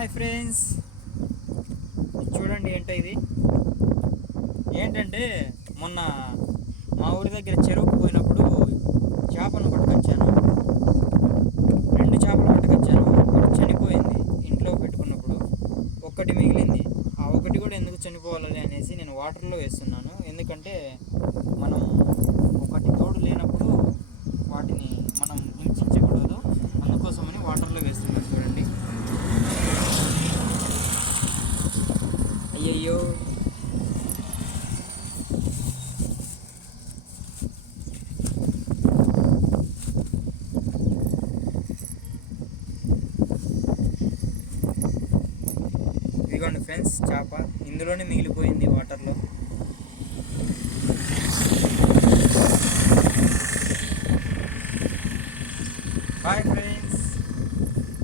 Hi friends, చూడండి ఏంటో ఇది. ఏంటంటే మొన్న మా ఊరి దగ్గర చెరువుకు పోయినప్పుడు చేపను పట్టుకొచ్చాను. 2 చేపలు పట్టుకొచ్చాను. ఒకటి చనిపోయింది ఇంట్లో పెట్టుకున్నప్పుడు, ఒక్కటి మిగిలింది. ఆ ఒకటి కూడా ఎందుకు చనిపోవాలి అనేసి నేను వాటర్లో వేస్తున్నాను. ఎందుకంటే మనం ఒకటి తోడు లేనప్పుడు వాటిని మనం హింసించకూడదు, అందుకోసమని వాటర్లో వేస్తున్నాను. చూడండి, అయ్యయ్యో. ఇదిగోండి ఫ్రెండ్స్, చేప ఇందులోనే మిగిలిపోయింది వాటర్లో. Boy friends.